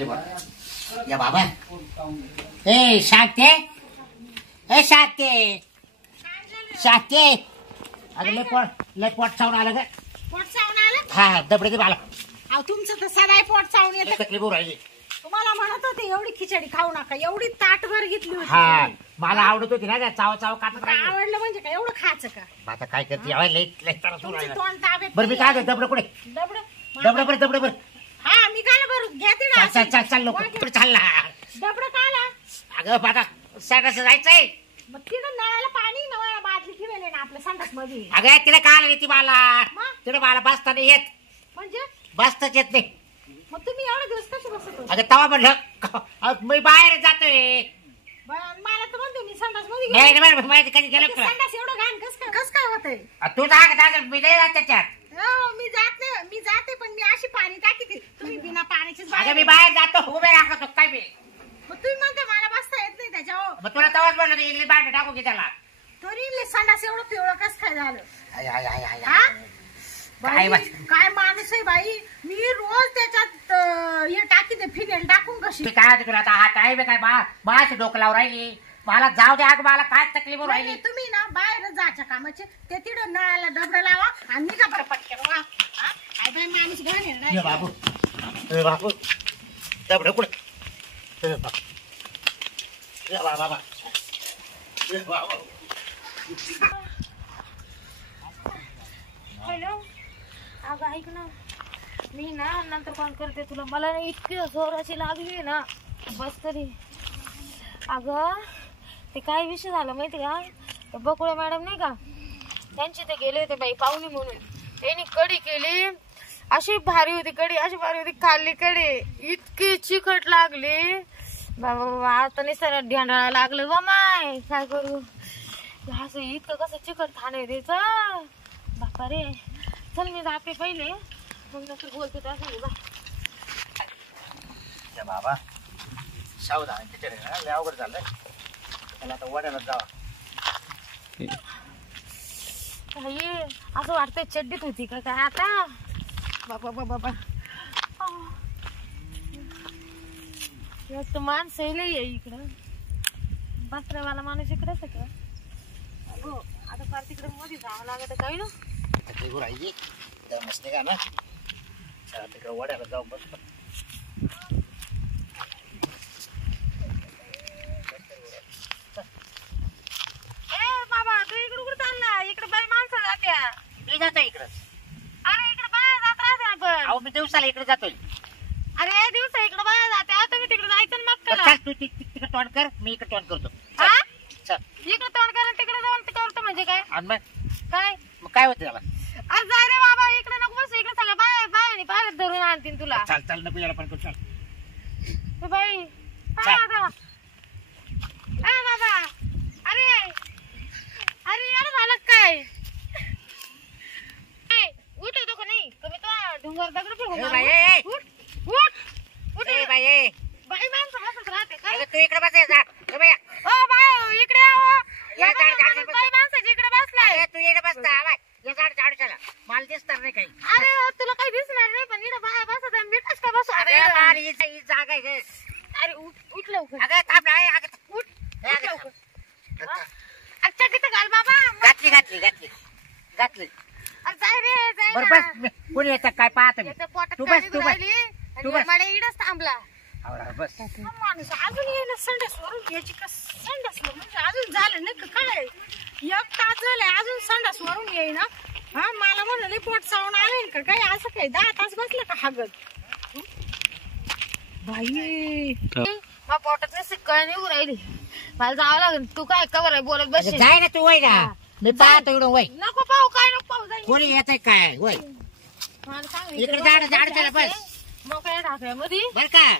या बाबा ए शांते ए शांते शांते अगं लय पोट चावून आलं ग. पोट चावून आलं? हा दबडे मला. अहो तुमचं तर सदाय पोट चावून येतं. तकलीफ राहिली. तुम्हाला म्हणत होते एवढी खिचडी खाऊ नका, एवढी ताटभर घेतली होती. हा मला आवडत होती ना का चाव चाव खात राहिली. आवडलं म्हणजे काय एवढं खायचं का? आता काय करते लय लय त्रास होऊ तुमचं राहिला. तोंड ताब्यात बरं मी काय करतो दबडे कुठे दबड दबडे हा मी काल बरं घेते ना. चाल लोक चालला. दबड काला अगं बाबा संडास जायचंय. मग तिथं नळाला पाणी नळाला बादली ठेवले ना आपल्या संडास मध्ये. अगं तिला काय आली ती मला मग? तिला मला बसता नाही येत. म्हणजे बसताच येत नाही. मग तुम्ही एवढे दिवस कसे बसत होते? अगं तवा म्हणलं मी बाहेर जातोय. मला तर म्हणतो मी संडास मध्ये नाही माहिती कधी गेलो का संडास एवढं घाण कस काय होतंय? तू जाग मी नाही जात त्याच्यात. हो मी जाते पण मी अशी पाणी टाकीते. तुम्ही बिना पाण्याचीच अगं मी बाहेर जातो उभे राखतो काय मी. मग तुम्ही म्हणता मला बसता येत नाही त्याच्यावर. मग तुला तवाच म्हणलं इंग्लिश बाहेर टाकू की त्याला. तरी संडास एवढं पिवळं कस काय झालं? आय, आय, आय, आय, हा? काय बाई, काय माणूस आहे बाई. मी रोज त्याच्यात हे टाकीते फिनेल टाकून कशी. काय होतं तुला आता हा टाईम काय माझ्या डोकं लावून राहिली. मला जाऊ दे अगं मला काय तकलीफ राहिली. तुम्ही ना बाहेर जायच्या कामाचे ते तिथं नळाला डबडं लावा आणि निघा बरं पटकन वा. हा? काय बाई माणूस घाण आहे ना. ये बाबू दबडं कुठे बाबा हॅलो अगं ऐक ना, मी ना नंतर कॉल करते तुला. मला ना इतकी जोराची लागली ना बस तरी. अगं ते काय विषय झाला माहिती का, ते बकुळे मॅडम नाही का त्यांची ते गेले होते बाई पाहुणे म्हणून. त्यांनी कढी केली अशी भारी होती, कढी अशी भारी होती. खाल्ली कढी इतकी चिकट लागली बाबा. आता नाही सर ढेंडाळा लागलं बा माय काय करू. असं इतकं कसं चिकट खाणं द्यायचं बापा रे. चल मी जाते पहिले मग नंतर बोलतो त्या बाबा सावधान तिथे लय अवघड झालंय. त्याला आता वड्याला जावा. असं वाटतंय चड्डीत होती का काय आता बाबा बाबा. एक तर माणसं आहे इकडं बसऱ्यावाला माणूस इकडंच का. अगो आता फार तिकडे मध्ये जावं लागत काय ना. राहिली मस्त का ना तिकडे वड्याला जाऊ बस. बाबा तू इकडे कुठे चालला? इकडे बाई माणसं जात्या. मी जातोय इकडं. अरे इकडे बाया जात राहते आपण. अहो मी दिवसाला इकडे जातोय. अरे दिवसा इकडे बाया जाते तुम्ही तिकडे जायचं मग करा. चल तू तिकडे तोंड कर मी इकडे तोंड करतो. चल इकडे तोंड करा तिकडे जाऊन ते करतो म्हणजे काय आणि काय मग काय होतं त्याला. अरे जाय रे बाबा इकडे नको बस. इकडे सगळ्या बाया बायाने पाण्यात धरून आणतील तुला. चाल नको याला पण करू. चल बाई काय आता बाबा. अरे अरे यार झालं काय उठ येतो का नाही कमी तो डोंगर दगड फिरवून उठ बाई माणसं हसत राहते काय. तू इकडे बस जा ओ बाय इकडे बाई माणसाची इकडे बसलाय. तू इकडे बसता या झाड झाड चला मला दिसणार नाही काही. अरे तुला काही दिसणार नाही पण इकडे बाया बसत आहे मी कस का बसू. अरे ही जागा आहे. अरे उठ लवकर. अगं थांब ना उठ लवकर. अच्छा तिथं घाल बाबा. घातली अरे जाय रे जाय बरं ना. बस कोणी येतात काय पाहत मी. पोटात तू काळी बस तू बस राहिली तू आणि बस. मला इडच थांबला. बस हा माणूस अजून येईल संडास वरून याची का संडास म्हणजे अजून झालं नाही का काय. एक तास झालाय अजून संडास वरून येई ना. हा मला म्हणाले पोट चावून आले का काय असं काय 10 तास बसलं का हागत बाई. मग पोटात सिक्कळ निघू राहिली मला जावं लागेल. तू काय कवर बोलत बस. जाय ना तू वय ना मी पाहतो इकडं वय. नको पाहू काय नको पाहू जाईल. कोणी येत काय वय मला सांग इकडे झाड चला बस. मग काय ढाकळ्यामध्ये बर का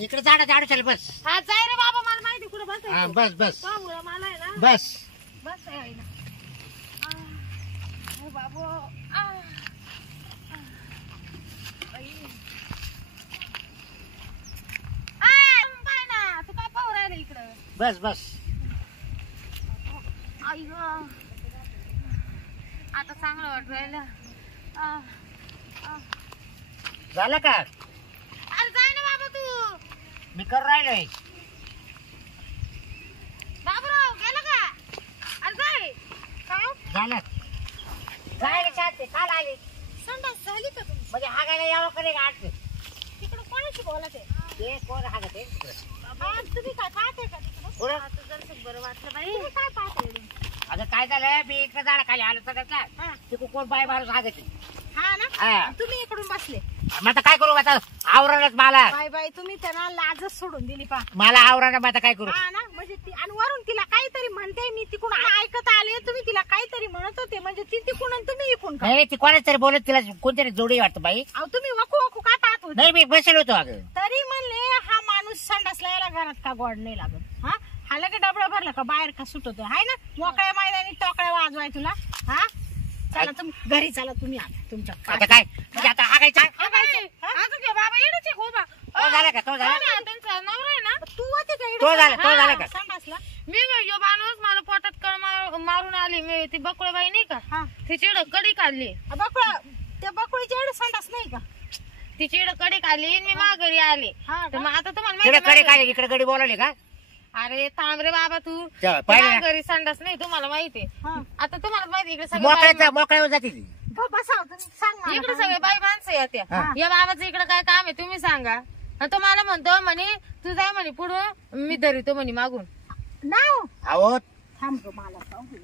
इकडे झाड चला बस. हा जाय रे बाबा मला माहिती कुठं हा बस बस मला आहे ना बस बस आहे ना. बाबू काय ना तू काय पाहू राहिला इकडं. बस आई ग आता चांगलं वाटू राहिलं. झालं का अरे जाय ना बाबा तू. मी करू राहिलोय. बाबूराव गेला का? अरे जाय काय झालं काय रे शांती काल आली संडास झाली का तुमची? म्हणजे हागायला यावं कडे गाठ तिकडे कोणाशी बोलत आहे? ते कोण हागते तुम्ही काय पाहते का तिकडे? पुढं आता जर बरं वाटलं बाई. तुम्ही काय पाहते? अगं काय झालं मी इकडे झाडा खाली आलो तर हा. तिकडे कोण बाय माणूस हागते. हा ना हा. तुम्ही इकडून बसले. मग आता काय करू आता आवरणच मला बाय बाय तुम्ही त्यांना लाजच सोडून दिली पा. मला आवरण मग आता काय करू. हा ना म्हणजे ती आणि वरून तिला काहीतरी म्हणते मी तिकडून ऐकत आले तुम्ही तिला काहीतरी म्हणत होते म्हणजे ती तिकडून आणि तुम्ही इकडून का? नाही ती कोणाच तरी बोलत तिला कोणतरी जोडी वाटतं बाई. अहो तुम्ही वकू वकू काय पाहत होते? नाही मी बसेल होतो अगं. तरी म्हणले हा माणूस संडासला यायला घरात का गोड नाही लागत. हा हा लगे डबडा भरला का बाहेर का सुटतोय हाय ना मोकळ्या मैदानी टोकळ्या वाजवाय तुला. हा चला तुम्ही घरी चला तुम्ही आता तुमच्या आता काय म्हणजे आता हागायचा अजून घे बाबा येडच आहे खूप. तो झाला का तो झाला त्यांचा नवरा आहे ना. तू होती का इकडे? तो झाला का संडासला मी यो माणूस मला पोटात कळ मारून आली. मी ती बकुळबाई नाही का हा तिची कडी काढली. बकुळा त्या बकुळीच्या एवढं संडास नाही का? तिची कडी काढली मी माघारी आले. हा तर मग आता तुम्हाला तिकडे माहिती कडे काय इकडे गडी बोलावली का अरे थांब रे बाबा तू पाहिलं ना? घरी संडास नाही तुम्हाला माहिती. हा. आता तुम्हाला माहिती इकडे सगळे मोकळ्यावर जाते ती. बसा तुम्ही सांग मला. इकडे सगळे बाई माणसं येत्या. हा. या बाबाचं इकडे काय काम आहे तुम्ही सांगा. आणि तो मला म्हणतो म्हणे तू जाय म्हणे पुढं मी धरितो म्हणे मागून. नाव अहो थांब गं, मला सांगू.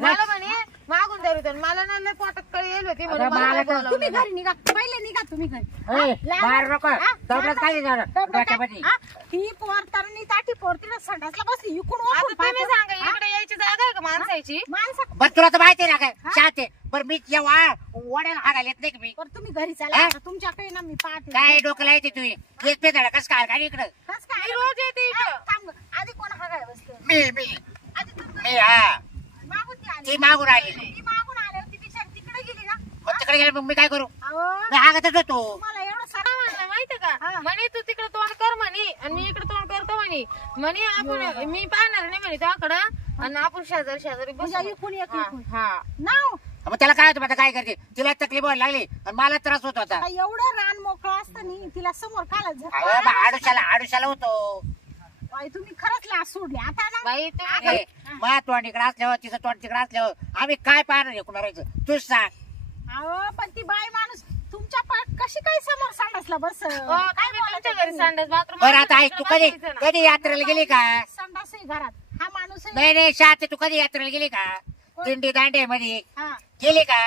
मला म्हणे मागून धरितो मला ना लय पोटात कळी येईल होती म्हणून अगं, मला मला बोलावलं. तुम्ही घरी निघा पहिले निघा तुम्ही घरी. ए, बाहेर नको हा? दौडत काय झालं दबडं काय? डोक्यामध्ये. हा? ती पोर तरणी ताटी पोरतीला संडासला बसली इकडून आता ओळखून तुम्ही पाहतो. सांगा इकडे यायची जागा आहे का माणसाची. माणसं बरं तुला तर माहिती आहे ना काय शांते बरं मी जेव्हा वड्याला हागायला येत नाही का मी बरं तुम्ही घरी चला हा? आता तुमच्याकडे ना मी पाहते. काय डोक्याला येते तुम्ही तेच पे झाला कसं काय इकडं कसं काय? मी रोज येते इकडं. हा, थांब गं. आधी कोण हागाय बसलं? मी आधी तुम्ही मी हा मागून ती आली. ती मागून आली मी मागून आले होती बिचारी तिकडे गेली ना. मग तिकडे गेले मग मी काय करू अहो मी हागतच होतो. तुम्हाला एवढं काय सारं म्हणलं माहितीये का हा. म्हणे तू तिकडे तोंड कर म्हणे आणि मी इकडे तोंड करतो म्हणे. म्हणे आपण मी पाहणार नाही म्हणे तुझ्याकडं आणि आपण शेजारी बसू. म्हणजे इकून एक हा, इकून. हा. नाव मग त्याला काय होतं आता काय करते तिला तकलीफ व्हायला लागली आणि मला त्रास होत होता. आता एवढं रान मोकळं असतं तिला समोर काला अहो, मग आडुशाला होतो. तुम्ही खरंच लाज सोडली आता ना. बाई तुम्ही मा तोंड इकडे असल्यावर तिचं तोंड तिकडे असल्यावर आम्ही काय पाहणार एकूण राहायचं तूच सांग. अहो पण ती बाई माणूस तुमच्या कशी काय समोर सांडासला बस काय तुमच्या घरी संडास बाथरूम बरं आता ऐक तू कधी यात्रेला गेली का संडास आहे घरात हा माणूस आहे. नाही शांत तू कधी यात्रेला गेली का दिंडी दांडे मध्ये हा गेली का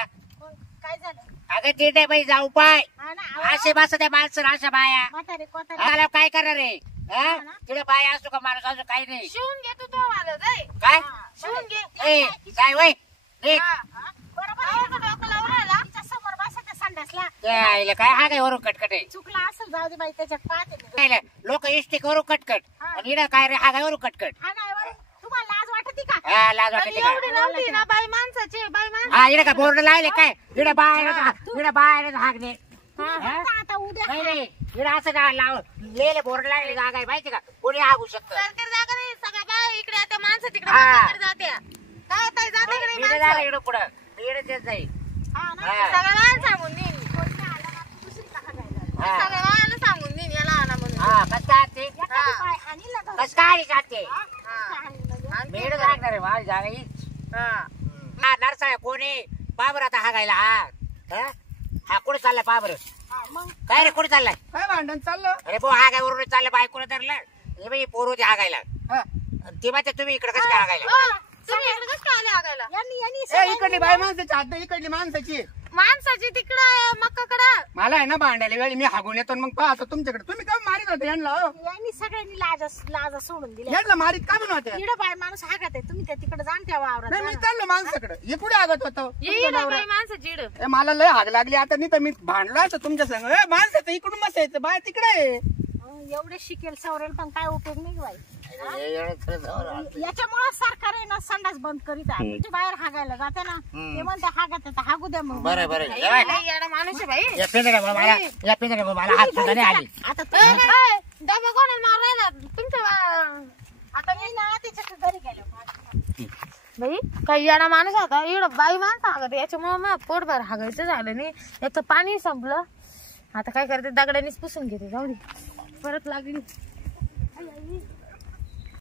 काय झालं अगं दिंडे मध्ये जाऊ पाय हा ना असे बस त्या माणसं अशा बाया म्हातारे कोतारे मला काय करणार रे तिकडे बाया असतो का माणूस असतो काही नाही शिवून घे तू मला जाय काय शिवून घे. ए जाय वय निघ. बरोबर आहे का डोकं लावून राहिला? तिच्या समोर बसायचं संडासला त्याला काय हा काय वरून कटकट आहे चुकला असेल जाऊ दे बाई त्याच्यात पाहते मी. लोक इष्टिक वरून कटकट आणि इकडं काय रे हा काय वरून कटकट हा काय बरं? तुम्हाला लाज वाटते का? हा लाज पण वाटते का एवढी नव्हती ना बाई माणसाची बाई माणसं. हा इकडे का बोर्ड लावले काय इकडे बाहेर हागणे आता उद्या नाही नाही इकडे असं का लाव लेले बोर्ड लावले जागा आहे माहिती का कोणी हागू शकतं सरकारी जागा नाही सगळ्या बाई इकडे आता माणसं तिकडे हा. माणसाकडे जात्या. काय ताई जाते इकडे इकडे माणसं. झालं इकडे पुढं इकडे तेच जाईल हा ना हा. सगळ्या बाया सांगून देईन. कोणी आलं ना दुसरी का हागायला? हा. सगळ्या बायाला सांगून देईन याला आणा म्हणून. हा कस काय ते एखादी बाई हाणील ना घरात. कस काय जाते हा? हाणील ना घरात. आणि मी इकडे जागणार आहे माझी जागा हीच हा. हा नरसाळ कोणी पाबर आता हागायला हा कुठे चाललाय पाबर हा, मग काय रे कुठे चाललाय काय भांडण चाललं अरे भाऊ हागाय वरून चाललं बायकोला धरलं हे बाई पोर होती हागायला हा. ती माहिती तुम्ही इकडे कसं काय हागायला ओ, तुम्ही इकडे कसं काय आले हागायला? यांनी इकडली बाय माणसाची हात इकडली माणसाची माणसाची तिकडं मक्काकडं. मला आहे ना भांडायला वेळी मी हागून येतो आणि मग पाहतो तुमच्याकडे तुम्ही काय मारित होते यांना यांनी सगळ्यांनी लाज सोडून दिल्या. यांना मारित का म्हणून होत्या इकडं बाय माणूस हागत आहे तुम्ही त्या तिकडे जाण त्या वावरात नाही मी जा ना. चाललो माणसाकडे हे कुठे हागत होतो येईल बाई माणसाची इकडं. मला लय हाग लागली आता नाही तर मी भांडलो असतो तुमच्या संग माणसाचं इकडून बसायचं बाय तिकडे आहे. एवढे शिकेल सवरेल पण काय उपयोग नाही बाई. याच्यामुळे सरकार आहे ना संडास बंद करीत आहे म्हणजे बाहेर हागायला जाते ना ते म्हणते हागत आहे तर हागू द्या मग बरं बरं लय येडा माणूस आहे बाई. या पिंजऱ्या मला हात सुद्धा नाही आली आता ए, ए, डबा कोणाला मारून राहिला? तुमच्या आता मी ना त्याच्या घरी गेलो बाई काही येडा माणूस होता इकडं बाई माणसं हागत याच्यामुळे मग पोटभर हागायचं झालं नाही. याचं पाणी संपलं आता काय करते दगडानेच पुसून घेते जाऊ दे परत लागली. आई, आई.